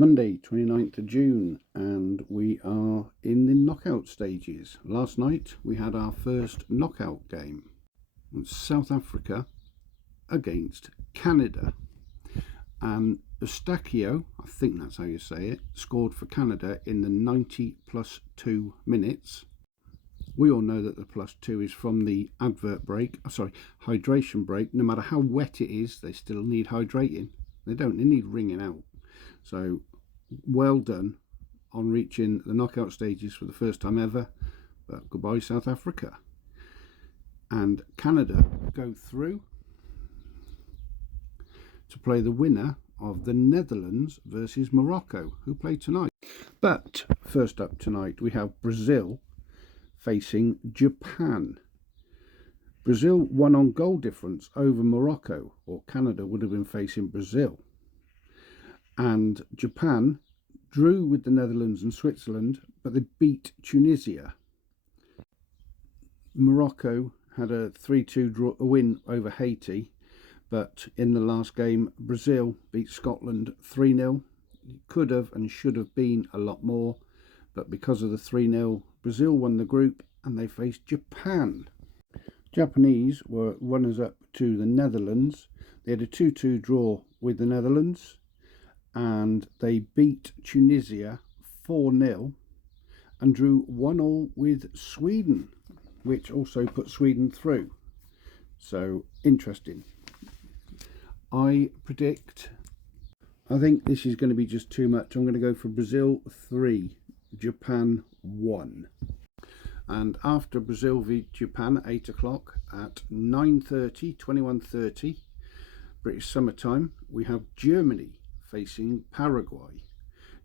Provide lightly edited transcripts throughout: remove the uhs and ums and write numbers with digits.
Monday 29th of June, and we are in the knockout stages. Last night we had our first knockout game. South Africa against Canada, and Eustáquio, I think that's how you say it, scored for Canada in the 90+2 minutes. We all know that the +2 is from the hydration break. No matter how wet it is, they still need hydrating. They need wringing out. So well done on reaching the knockout stages for the first time ever, but goodbye South Africa. And Canada go through to play the winner of the Netherlands versus Morocco, who play tonight. But first up tonight we have Brazil facing Japan. Brazil won on goal difference over Morocco, or Canada would have been facing Brazil. And Japan drew with the Netherlands and Switzerland, but they beat Tunisia. Morocco had a 3-2 win over Haiti, but in the last game, Brazil beat Scotland 3-0. Could have and should have been a lot more, but because of the 3-0, Brazil won the group and they faced Japan. Japanese were runners-up to the Netherlands. They had a 2-2 draw with the Netherlands, and they beat Tunisia 4-0 and drew 1-1 with Sweden, which also put Sweden through. So interesting. I think this is going to be just too much. I'm going to go for Brazil 3, Japan 1. And after Brazil v Japan at 8 o'clock at 9:30, 21:30 British Summer Time, we have Germany facing Paraguay.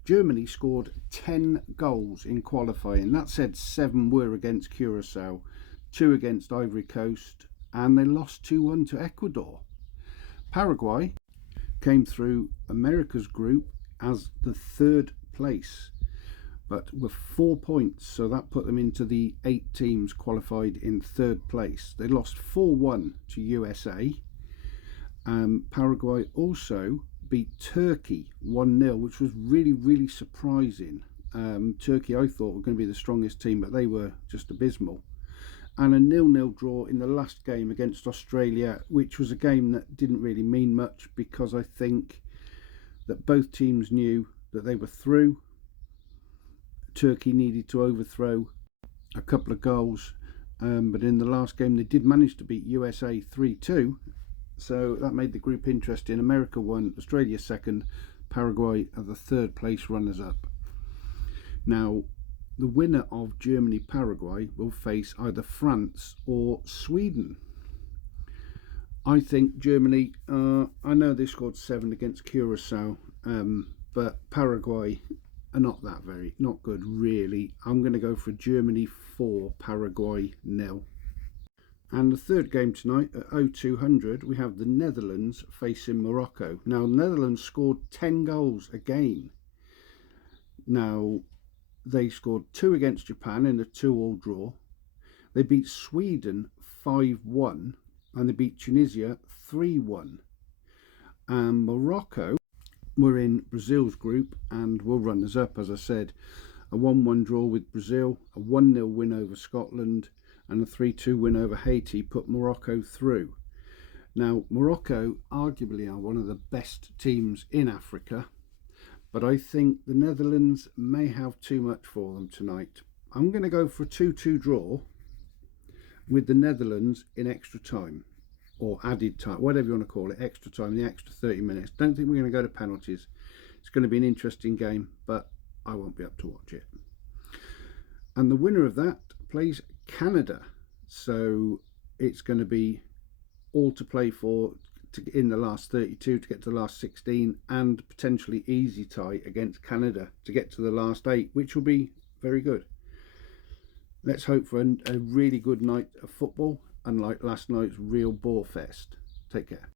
Germany scored 10 goals in qualifying. That said, 7 were against Curacao, 2 against Ivory Coast, and they lost 2-1 to Ecuador. Paraguay came through America's group as the 3rd place, but with 4 points, so that put them into the 8 teams qualified in 3rd place. They lost 4-1 to USA. Paraguay also beat Turkey 1-0, which was really surprising. Turkey, I thought, were going to be the strongest team, but they were just abysmal. And a 0-0 draw in the last game against Australia, which was a game that didn't really mean much, because I think that both teams knew that they were through. Turkey needed to overthrow a couple of goals, but in the last game they did manage to beat USA 3-2. So that made the group interesting. America won, Australia 2nd, Paraguay are the 3rd place runners-up. Now, the winner of Germany-Paraguay will face either France or Sweden. I think Germany, I know they scored 7 against Curacao, but Paraguay are not good really. I'm going to go for Germany 4, Paraguay 0. And the 3rd game tonight at 0200, we have the Netherlands facing Morocco. Now, the Netherlands scored 10 goals again. Now, they scored 2 against Japan in a 2-2 draw. They beat Sweden 5-1, and they beat Tunisia 3-1. And Morocco were in Brazil's group and were runners-up, as I said. A 1-1 draw with Brazil, a 1-0 win over Scotland, and a 3-2 win over Haiti put Morocco through. Now, Morocco arguably are one of the best teams in Africa, but I think the Netherlands may have too much for them tonight. I'm going to go for a 2-2 draw with the Netherlands in extra time, or added time, whatever you want to call it, extra time, the extra 30 minutes. Don't think we're going to go to penalties. It's going to be an interesting game, but I won't be up to watch it. And the winner of that plays Canada, so it's going to be all to play for in the last 32 to get to the last 16, and potentially easy tie against Canada to get to the last 8, which will be very good. Let's hope for a really good night of football, unlike last night's real bore fest. Take care.